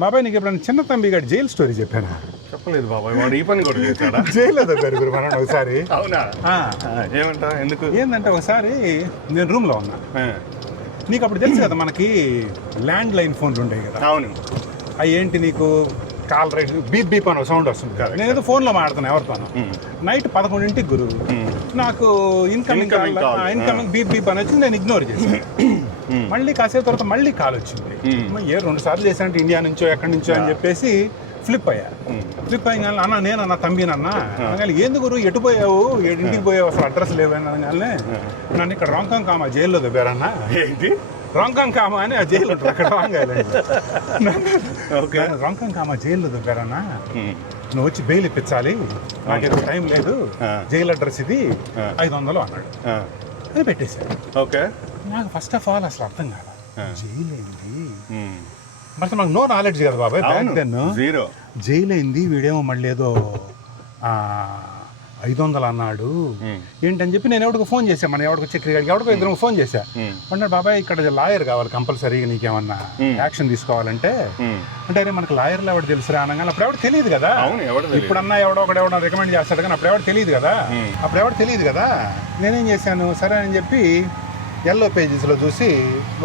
బాబాయ్ నీకు ఎప్పుడైనా చిన్న తంబి గారి జైలు స్టోరీ చెప్పానా? చెప్పలేదు బాబాయ్, వాడు ఈ పని కూడా చేశాడా? జైల్లో దగ్గర గురు మనం ఒకసారి. అవునా? ఏమంటా ఎందుకు? ఏంటంటే ఒకసారి నేను రూమ్లో ఉన్నా. నీకు అప్పుడు తెలుసు కదా మనకి ల్యాండ్ లైన్ ఫోన్లు ఉంటాయి కదా. అవును. అవి ఏంటి నీకు కాల్ రైట్ బీప్ బీప్ అని సౌండ్ వస్తుంది కదా. నేను ఏదో ఫోన్లో మాట్లాడుతాను ఎవరితోనో. నైట్ 11ంటికి గురు నాకు ఇన్కమింగ్ బీప్ బీప్ అని వచ్చింది. నేను ఇగ్నోర్ చేశాను. మళ్ళీ కాసేపు తర్వాత మళ్ళీ కాల్ వచ్చింది. 2 సార్లు చేశానంటే ఇండియా నుంచో ఎక్కడి నుంచో అని చెప్పేసి ఫ్లిప్ అయ్యా. ఫ్లిప్ అయ్యి అన్న నేనన్నా తంబినన్నా అనగానే ఏంది గురు ఎటు పోయావు, ఇంటికి పోయావు, అసలు అడ్రస్ లేవని అనగానే నన్ను ఇక్కడ రాంకాంగ్ కామా జైల్లో దొబ్బారన్నా. ఏంటి రాంకాంగ్ కామా అని ఆ జైలు ఉంటుంది అక్కడ. రాంకాంగ్ కామా జైల్లో దొబ్బారన్నా, నువ్వు వచ్చి బెయిల్ ఇప్పించాలి, నాకేదో టైం లేదు, జైలు అడ్రస్ ఇది 500 అన్నాడు. అది పెట్టేశాడు. ఓకే. నాకు ఫస్ట్ ఆఫ్ ఆల్ అసలు అర్థం కాదు జైలు ఏంది, మరి మాకు నో నాలెడ్జ్ కదా బాబాయ్ బ్యాక్ దెన్. జైలు అయింది, వీడేమో మళ్ళీ ఏదో 500 అన్నాడు ఏంటని చెప్పి నేను ఎవడికి ఫోన్ చేశాను, మన ఎవడికి చక్రి గారికి ఎవడికో ఇద్దరు ఫోన్ చేశా. అన్నాడు బాబాయ్ ఇక్కడ లాయర్ కావాలి కంపల్సరీగా, నీకేమన్నా యాక్షన్ తీసుకోవాలంటే. అంటే అరే మనకు లాయర్లు ఎవడు తెలుసురా అనగానే అప్పుడు ఎవడు తెలియదు కదా. ఇప్పుడన్నా ఎవడో రికమెండ్ చేస్తాడు కానీ అప్పుడు ఎవడు తెలియదు కదా. నేనేం చేశాను, సరే అని చెప్పి ఎల్లో పేజెస్లో చూసి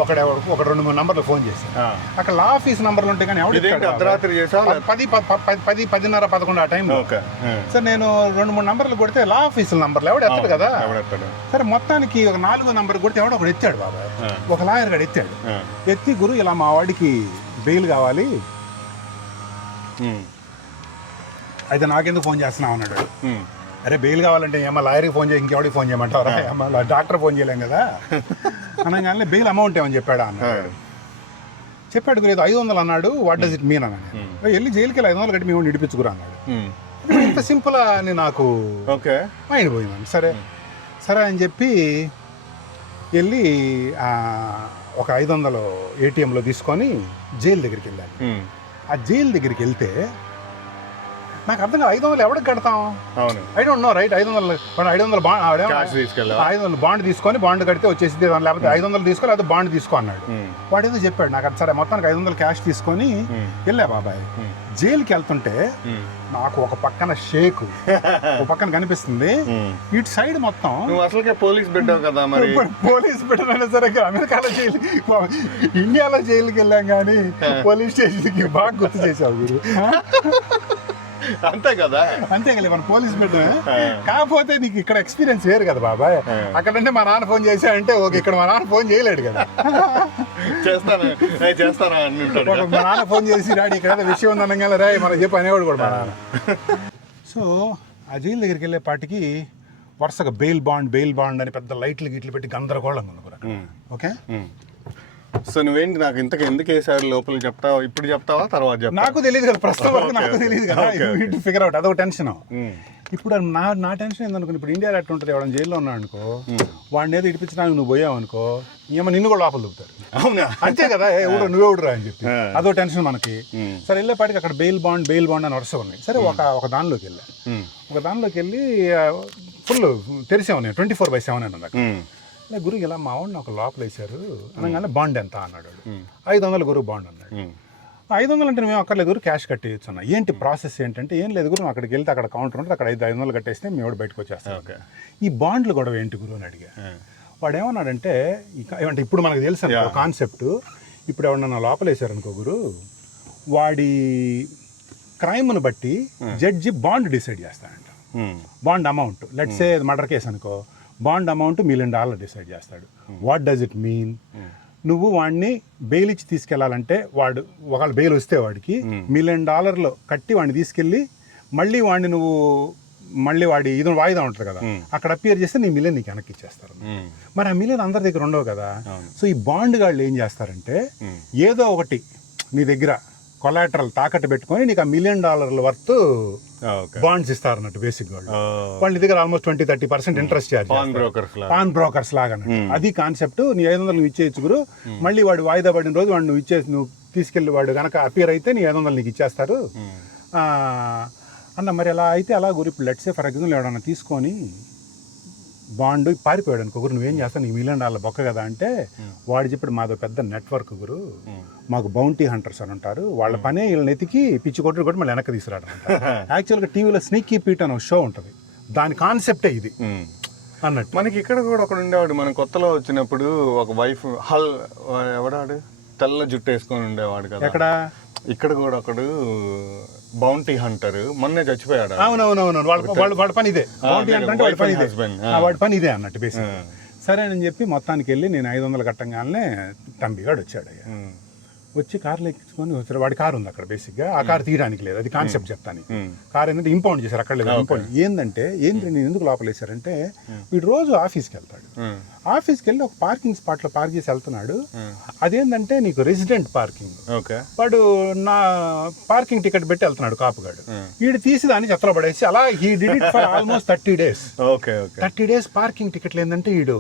ఒక 2-3 నంబర్లు ఫోన్ చేశాను. అక్కడ లా ఆఫీస్ నంబర్లు ఉంటాయి కానీ ఎవరు 10:11 ఆ టైంలో. సరే నేను 2-3 నంబర్లు కొడితే లా ఆఫీసుల నంబర్లు ఎవడు ఎత్తాడు కదా. సరే మొత్తానికి ఒక 4వ నంబర్ కొడితే ఎవడో ఒకడు ఎత్తాడు బాబాయ్, ఒక లాయర్ గడు ఎత్తాడు. ఎత్తి గురు ఇలా మా వాడికి బెయిల్ కావాలి, అయితే నాకెందుకు ఫోన్ చేస్తున్నావు అన్నాడు. అరే బెయిల్ కావాలంటే ఏమో లాయర్కి ఫోన్ చేయి, ఇంకెవడికి ఫోన్ చేయమంటావు, డాక్టర్ ఫోన్ చేయలేం కదా అనగానే బెయిల్ అమౌంట్ ఏమని చెప్పాడా అన్నాడు. చెప్పాడు లేదు 500 అన్నాడు. వాట్ డస్ ఇట్ మీన్ అన్నాడు. వెళ్ళి జైలుకి వెళ్ళి 500 కట్టి మేము నిడిపించుకురా అన్నాడు. ఇంత సింపుల్ అని నాకు మైండ్ పోయిందండి. సరే అని చెప్పి వెళ్ళి ఒక 500 ATMలో తీసుకొని జైలు దగ్గరికి వెళ్ళాను. ఆ జైలు దగ్గరికి వెళ్తే నాకు అర్థం కాదు 500 ఎవరికి కడతాం. I don't know right. 500 bond తీసుకొని బాండ్ కడితే వచ్చేసింది, లేకపోతే 500 తీసుకోవాలి లేకపోతే బాండ్ తీసుకో అన్నాడు. వాడు ఏదో చెప్పాడు నాకు. సరే మొత్తానికి 500 క్యాష్ తీసుకొని వెళ్ళా బాబాయ్. జైలుకి వెళ్తుంటే నాకు ఒక పక్కన షేక్, ఒక పక్కన కనిపిస్తుంది, ఇటు సైడ్ మొత్తం అసలుకే పోలీస్ బిడ్డ కదా. మరి పోలీస్ బిడ్డనైనా సరే అమెరికాలో జైలు, ఇండియాలో జైలుకి వెళ్ళాం కానీ పోలీస్ స్టేషన్కి బాగా గుర్తు చేసావు గురు. అంతే కదా మన పోలీస్ బిడ్డ. కాకపోతే నీకు ఇక్కడ ఎక్స్పీరియన్స్ వేరు కదా బాబాయ్. అక్కడంటే మా నాన్న ఫోన్ చేశాడంటే ఓకే, ఇక్కడ మా నాన్న ఫోన్ చేయలేడు కదా. మా నాన్న ఫోన్ చేసి డాడీ ఇక్కడ విషయం ఉందనగానే రా మనకు చెప్పి అనేవాడు కూడా మా నాన్న. సో ఆ జైలు దగ్గరికి వెళ్ళే పాటికి వరుసగా బెయిల్ బాండ్ అని పెద్ద లైట్లు గిట్లు పెట్టి గందరగోళంగా ఉంది. ఓకే. సో నువ్వేంటి నాకు ఇంతకు ఎందుకు వేసారు లోపల చెప్తావా, ఇప్పుడు చెప్తావా తర్వాత చెప్తావా? నాకు తెలియదు కదా, ప్రస్తుతం వరకు నాకు తెలియదు కదా. ఫిగర్ అవుట్ అదొక టెన్షన్. ఇప్పుడు నా టెన్షన్ ఏందనుకో, ఇప్పుడు ఇండియా అట్లా ఉంటుంది, ఎవరైనా జైల్లో ఉన్నాడు అనుకో, వాడిని ఏదో ఇడిపించడానికి నువ్వు పోయావు అనుకో, ఏమో నిన్ను కూడా లోపల దొరుకుతారు. అవునా? అంతే కదా, నువ్వే ఊడరా అని చెప్పి అదో టెన్షన్ మనకి. సరే వెళ్ళేపాటికి అక్కడ బెయిల్ బాండ్ అని వరుస ఉన్నాయి. సరే ఒక దానిలోకి వెళ్ళా. ఒక దానిలోకి వెళ్ళి ఫుల్ తెరిసే ఉన్నాయి, 24/7 అని అన్నాడు. గురు ఇలా మా వాడిని ఒక లోపల వేశారు అనగానే బాండ్ ఎంత అన్నాడు. 500 గురు బాండ్ అన్నాడు. 500 అంటే మేము అక్కర్లేదు గురు, క్యాష్ కట్టేయచ్చు అన్న. ఏంటి ప్రాసెస్ ఏంటంటే ఏం లేదు గురు, అక్కడికి వెళ్తే అక్కడ కౌంటర్ ఉంటుంది, అక్కడ 500 కట్టేస్తే మేము బయటకు వచ్చేస్తాం. ఈ బాండ్లు గొడవ ఏంటి గురు అని అడిగా. వాడు ఏమన్నాడంటే ఏమంటే ఇప్పుడు మనకు తెలుసు కాన్సెప్ట్, ఇప్పుడు ఎవరన్నా లోపల వేశారు అనుకో గురు, వాడి క్రైమ్ను బట్టి జడ్జి బాండ్ డిసైడ్ చేస్తాడంట. Bond amount let's say murder case అనుకో, బాండ్ అమౌంట్ $1 million డిసైడ్ చేస్తాడు. What does it mean? నువ్వు వాడిని బెయిల్ ఇచ్చి తీసుకెళ్లాలంటే వాడు ఒకవేళ బెయిల్ వస్తే వాడికి $1 million కట్టి వాడిని తీసుకెళ్ళి మళ్ళీ వాడిని నువ్వు వాడి ఇది వాయిదా ఉంటుంది కదా, అక్కడ అపియర్ చేస్తే నీ $1 million నీకు వెనక్కి ఇచ్చేస్తారు. మరి ఆ $1 million అందరి దగ్గర ఉండవు కదా. సో ఈ బాండ్ గాళ్ళు ఏం చేస్తారంటే ఏదో ఒకటి నీ దగ్గర కొలాటరల్ తాకట్టు పెట్టుకొని నీకు $1 million వర్త్ బాండ్స్ ఇస్తారు అన్నట్టు. బేసిక్ వాళ్ళ దగ్గర almost 20-30% interest charge, pawn brokers లాగా. అది కాన్సెప్ట్. నీ 500 నువ్వు ఇచ్చేయచ్చు గురు, మళ్ళీ వాడు వాయిదా పడిన రోజు వాడు నువ్వు తీసుకెళ్ళి వాడు కనుక అపియర్ అయితే నీ 500 నీకు ఇచ్చేస్తారు అన్న. మరి అలా అయితే అలా గురి. ఇప్పుడు లెట్స్ సే ఫర్ ఎగ్జాంపుల్ ఎవడన్నా తీసుకొని బాండ్ పారిపోయాడు అనుకో గురు, నువ్వేం చేస్తావు, నీకు $1 మిలియన్ బొక్క కదా అంటే వాడు చెప్పాడు మాదో పెద్ద నెట్వర్క్ గురు, మాకు బౌంటీ హంటర్స్ అని ఉంటారు, వాళ్ళ పనే వీళ్ళని ఎతికి పిచ్చి కొట్టి మళ్ళీ వెనక్కి తీసుకురావడం. యాక్చువల్గా టీవీలో స్నీకీ పీట్ అని ఒక షో ఉంటుంది, దాని కాన్సెప్టే ఇది అన్నట్టు. మనకి ఇక్కడ కూడా ఒకడు ఉండేవాడు, మనం కొత్తలో వచ్చినప్పుడు ఒక వైఫ్ ఎవడాడు తెల్ల జుట్టు వేసుకొని ఉండేవాడు కదా. ఎక్కడ? ఇక్కడ కూడా ఒకడు బౌంటీ హంటర్, మొన్నే చచ్చిపోయాడు. అవునవునవును, వాళ్ళ పని ఇదే, బౌంటీ హంటర్ అంటే వాడి పని ఇదే, వాడి పని ఇదే అన్నట్టు బేసిక్. సరే అని చెప్పి మొత్తానికి వెళ్ళి నేను 500 కట్టంగానే తంబిగాడు వచ్చాడు. అయ్యా వచ్చి కార్లో ఎక్కించుకొని వచ్చారు. వాడి కారు ఉంది అక్కడ బేసిక్గా, ఆ కారు తీయడానికి లేదు, అది కాన్సెప్ట్ చెప్తాను. కారు ఏంటంటే ఇంపౌండ్ చేశారు, అక్కడ లేదు ఇంపౌండ్. ఏంటంటే నేను ఎందుకు లోపలేశారంటే వీడు రోజు ఆఫీస్కి వెళ్తాడు, ఆఫీస్కి వెళ్ళి ఒక పార్కింగ్ స్పాట్లో పార్క్ చేసి వెళ్తున్నాడు. అదేంటంటే నీకు రెసిడెంట్ పార్కింగ్, వాడు నా పార్కింగ్ టికెట్ పెట్టి వెళ్తున్నాడు కాపుగాడు, వీడు తీసి దాన్ని చెత్తలో పడేసి అలా he did it for almost 30 days. 30 days parking టికెట్లు ఏంటంటే వీడు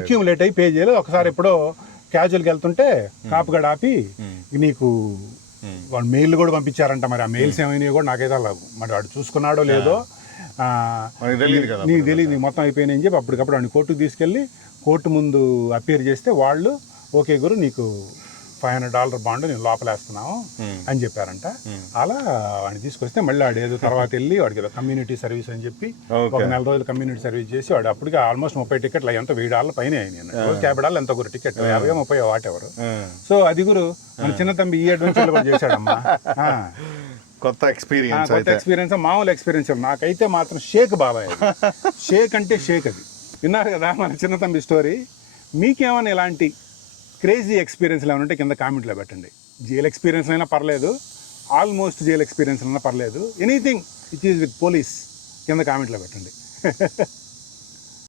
అక్యూములేట్ అయ్యి పే చేయలేదు. ఒకసారి ఎప్పుడో క్యాజువల్గా వెళ్తుంటే కాపుగాడు ఆపి నీకు వాళ్ళు మెయిల్ కూడా పంపించారంట, మరి ఆ మెయిల్స్ ఏమైనా కూడా నాకైతే అలా మరి వాడు చూసుకున్నాడో లేదో నీకు తెలియదు, నీకు మొత్తం అయిపోయినాయి అని చెప్పి అప్పటికప్పుడు వాడిని కోర్టుకు తీసుకెళ్ళి కోర్టు ముందు అపీర్ చేస్తే వాళ్ళు ఓకే గురు నీకు $500 బాండ్ నేను లోపలేస్తున్నాము అని చెప్పారంట. అలా వాడిని తీసుకొస్తే మళ్ళీ వాడు ఏదో తర్వాత వెళ్ళి వాడికి ఏదో కమ్యూనిటీ సర్వీస్ అని చెప్పి ఒక 4 రోజులు కమ్యూనిటీ సర్వీస్ చేసి వాడు అప్పటికి ఆల్మోస్ట్ 30 టికెట్లు ఎంతో $1000 పైన అయినాయి. రోజు $50 ఎంత గురు టికెట్, 50-30 వాట్ ఎవరు. సో అది గురు మన చిన్న తమ్మి ఈ అడ్వెంచర్లు కూడా చేశాడమ్మా. కొత్త ఎక్స్పీరియన్స్, మామూలు ఎక్స్పీరియన్స్ నాకైతే మాత్రం షేక్ బాబాయ్, షేక్ అంటే షేక్. అది విన్నారు కదా మన చిన్న తమ్మి స్టోరీ. మీకేమైనా ఇలాంటి క్రేజీ ఎక్స్పీరియన్స్లు ఏమైనా ఉంటే కింద కామెంట్లో పెట్టండి. జైల్ ఎక్స్పీరియన్స్ అయినా పర్లేదు, ఆల్మోస్ట్ జైల్ ఎక్స్పీరియన్స్ అయినా పర్లేదు, anything which is with police కింద కామెంట్లో పెట్టండి.